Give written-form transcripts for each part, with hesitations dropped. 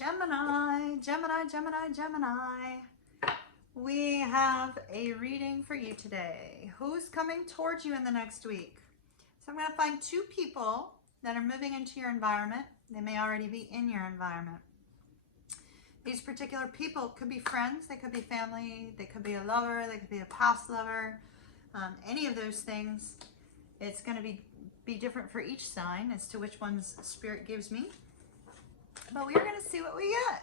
Gemini, Gemini, Gemini, Gemini. We have a reading for you today. Who's coming towards you in the next week? So I'm going to find two people that are moving into your environment. They may already be in your environment. These particular people could be friends, they could be family, they could be a lover, they could be a past lover, any of those things. It's going to be different for each sign as to which ones Spirit gives me. But we're going to see what we get.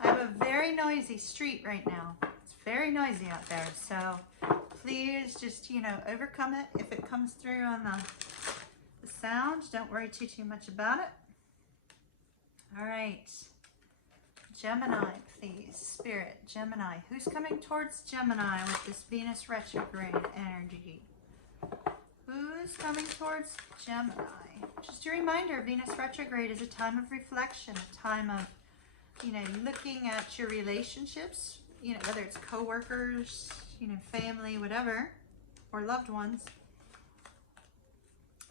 I have a very noisy street right now. It's very noisy out there. So please just, overcome it. If it comes through on the sound, don't worry too much about it. All right. Gemini, please. Spirit, Gemini. Who's coming towards Gemini with this Venus retrograde energy? Who's coming towards Gemini? Just a reminder, Venus retrograde is a time of reflection, a time of, looking at your relationships, whether it's co-workers, family, whatever, or loved ones.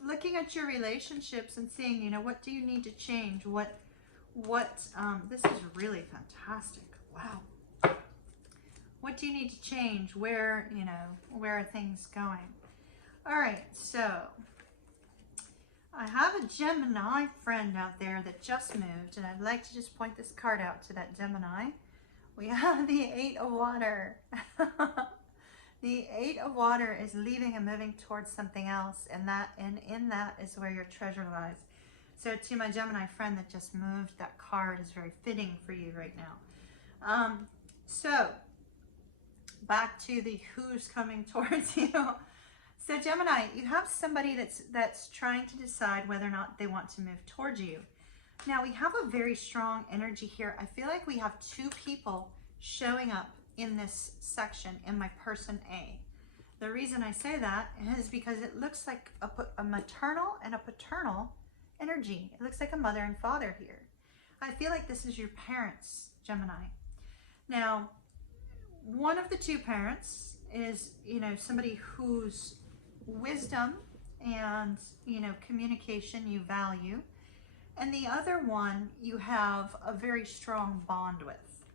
Looking at your relationships and seeing, what do you need to change? This is really fantastic. Wow. What do you need to change? Where are things going? All right, so I have a Gemini friend out there that just moved, and I'd like to just point this card out to that Gemini. We have the Eight of Water. The Eight of Water is leaving and moving towards something else, and in that is where your treasure lies. So to my Gemini friend that just moved, that card is very fitting for you right now. So back to the who's coming towards you. So Gemini, you have somebody that's trying to decide whether or not they want to move towards you. Now we have a very strong energy here. I feel like we have two people showing up in this section in my person A. The reason I say that is because it looks like a maternal and a paternal energy. It looks like a mother and father here. I feel like this is your parents, Gemini. Now, one of the two parents is, somebody whose wisdom and, communication you value. And the other one you have a very strong bond with.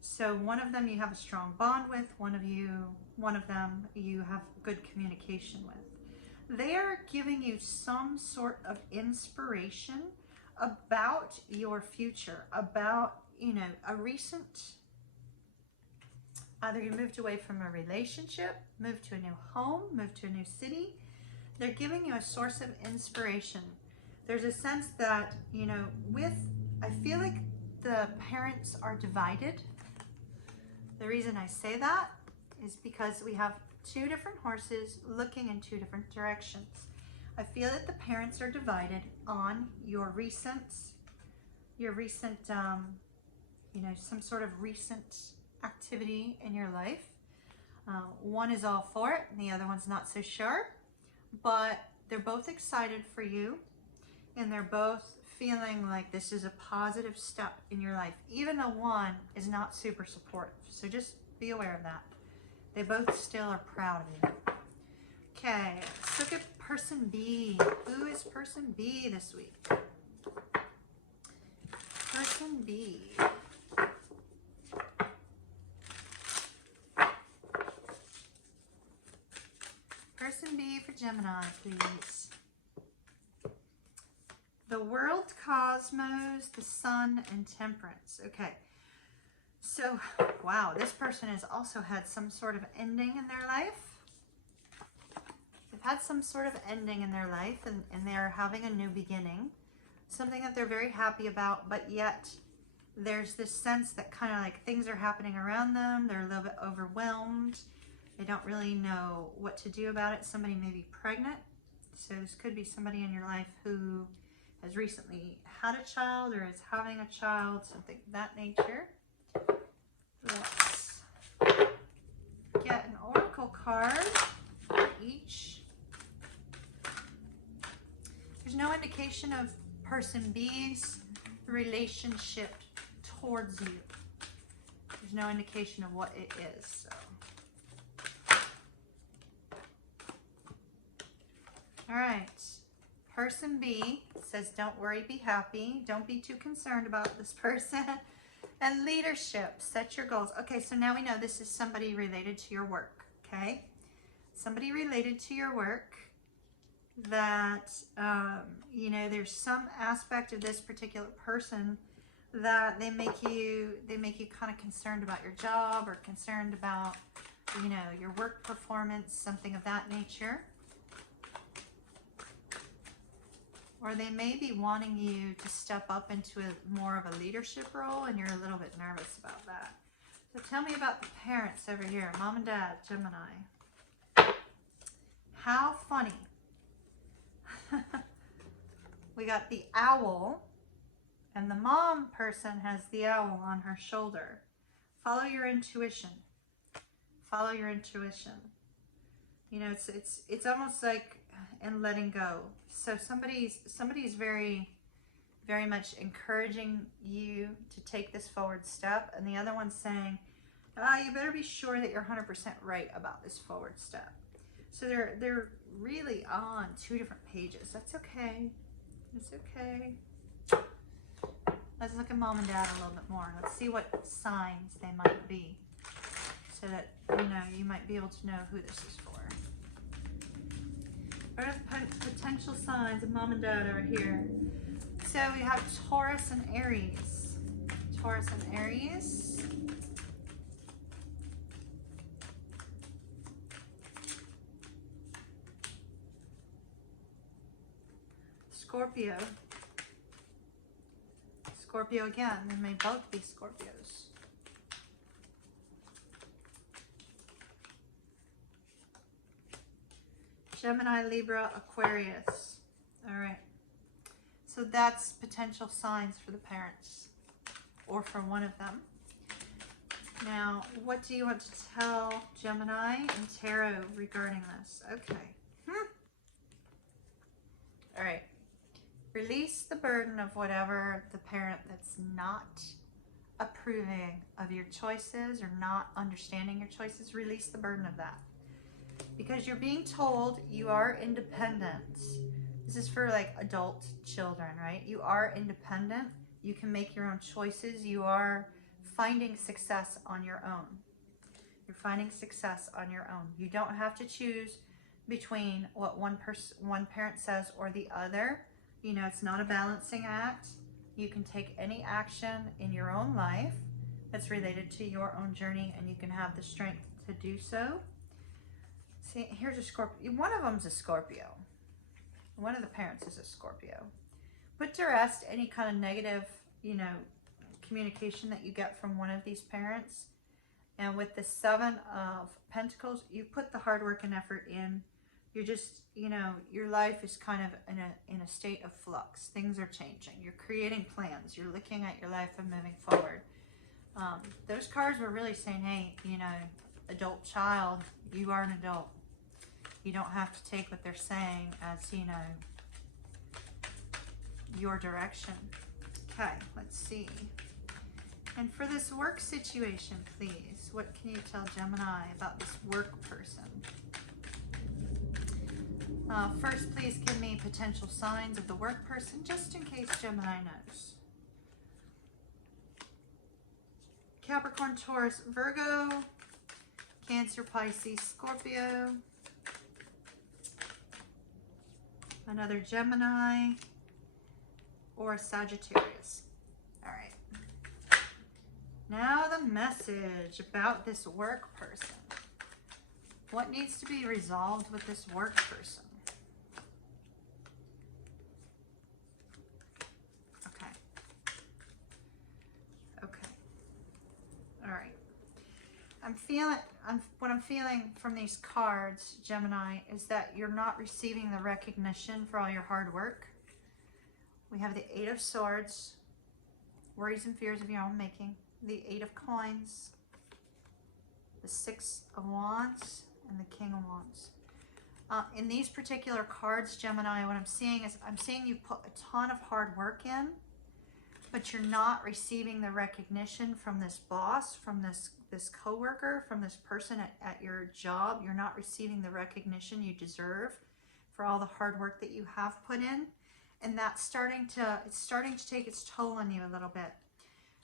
So one of them you have a strong bond with, one of them you have good communication with. They are giving you some sort of inspiration about your future, about, a recent, either you moved away from a relationship, moved to a new home, moved to a new city. They're giving you a source of inspiration. There's a sense that, I feel like the parents are divided. The reason I say that is because we have two different horses looking in two different directions. I feel that the parents are divided on your recent, some sort of recent activity in your life. One is all for it and the other one's not so sure, but they're both excited for you and they're both feeling like this is a positive step in your life, even though one is not super supportive. So just be aware of that. They both still are proud of you. Okay, let's look at person B. Who is person B this week? Person B. Person B for Gemini, please. The world, cosmos, the sun, and temperance. Okay. So, wow, this person has also had some sort of ending in their life. They've had some sort of ending in their life and they're having a new beginning. Something that they're very happy about, but yet there's this sense that kind of like things are happening around them. They're a little bit overwhelmed. They don't really know what to do about it. Somebody may be pregnant. So this could be somebody in your life who has recently had a child or is having a child, something of that nature. Let's get an oracle card for each. There's no indication of person B's relationship towards you. There's no indication of what it is. So. All right, Person B says, don't worry, be happy. Don't be too concerned about this person. And leadership, set your goals. Okay, so now we know this is somebody related to your work, okay? Somebody related to your work that, you know, there's some aspect of this particular person that they make you kind of concerned about your job or concerned about, you know, your work performance, something of that nature. Or they may be wanting you to step up into more of a leadership role, and you're a little bit nervous about that. So tell me about the parents over here, mom and dad, Gemini. How funny. We got the owl, and the mom person has the owl on her shoulder. Follow your intuition. Follow your intuition. You know, it's almost like, and letting go. So somebody's very, very much encouraging you to take this forward step, and the other one's saying, you better be sure that you're 100% right about this forward step. So they're really on two different pages. That's okay. It's okay. Let's look at mom and dad a little bit more. Let's see what signs they might be, so that, you know, you might be able to know who this is for. What are the potential signs of mom and dad over here? So we have Taurus and Aries. Taurus and Aries. Scorpio. Scorpio again. They may both be Scorpios. Gemini, Libra, Aquarius. All right. So that's potential signs for the parents, or for one of them. Now, what do you want to tell Gemini and Tarot regarding this? Okay. All right. Release the burden of whatever the parent that's not approving of your choices or not understanding your choices, release the burden of that. Because you're being told you are independent. This is for like adult children, right? You are independent. You can make your own choices. You are finding success on your own. You're finding success on your own. You don't have to choose between what one parent says or the other. You know, it's not a balancing act. You can take any action in your own life that's related to your own journey, and you can have the strength to do so. See, here's a Scorpio. One of them's a Scorpio. One of the parents is a Scorpio. Put to rest any kind of negative, you know, communication that you get from one of these parents. And with the Seven of Pentacles, you put the hard work and effort in. You're just, you know, your life is kind of in a state of flux. Things are changing. You're creating plans. You're looking at your life and moving forward. Those cards were really saying, hey, you know, adult child, you are an adult. You don't have to take what they're saying as, you know, your direction. Okay, let's see. And for this work situation, please, what can you tell Gemini about this work person? First, please give me potential signs of the work person, just in case Gemini knows. Capricorn, Taurus, Virgo, Cancer, Pisces, Scorpio, another Gemini, or a Sagittarius. All right. Now the message about this work person. What needs to be resolved with this work person? Okay. Okay. All right. What I'm feeling from these cards, Gemini, is that you're not receiving the recognition for all your hard work. We have the Eight of Swords, worries and fears of your own making, the Eight of Coins, the Six of Wands, and the King of Wands. In these particular cards, Gemini, what I'm seeing is I'm seeing you put a ton of hard work in, but you're not receiving the recognition from this boss, from this coworker, from this person at your job. You're not receiving the recognition you deserve for all the hard work that you have put in. And that's starting to take its toll on you a little bit.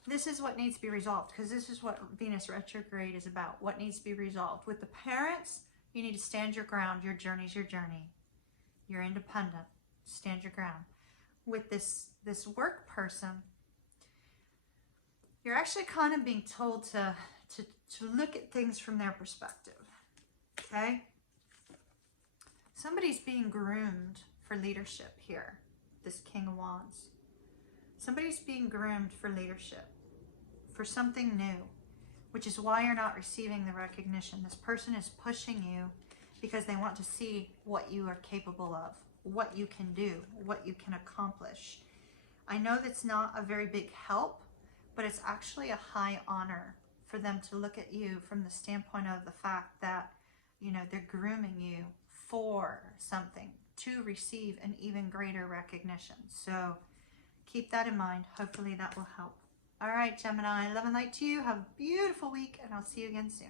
This is what needs to be resolved, because this is what Venus retrograde is about. What needs to be resolved. With the parents, you need to stand your ground. Your journey's your journey. You're independent. Stand your ground. With this work person, you're actually kind of being told to look at things from their perspective. Okay? Somebody's being groomed for leadership here. This King of Wands. Somebody's being groomed for leadership, for something new, which is why you're not receiving the recognition. This person is pushing you because they want to see what you are capable of, what you can do, what you can accomplish. I know that's not a very big help, but it's actually a high honor for them to look at you from the standpoint of the fact that, you know, they're grooming you for something to receive an even greater recognition. So keep that in mind. Hopefully that will help. All right, Gemini, love and light to you. Have a beautiful week, and I'll see you again soon.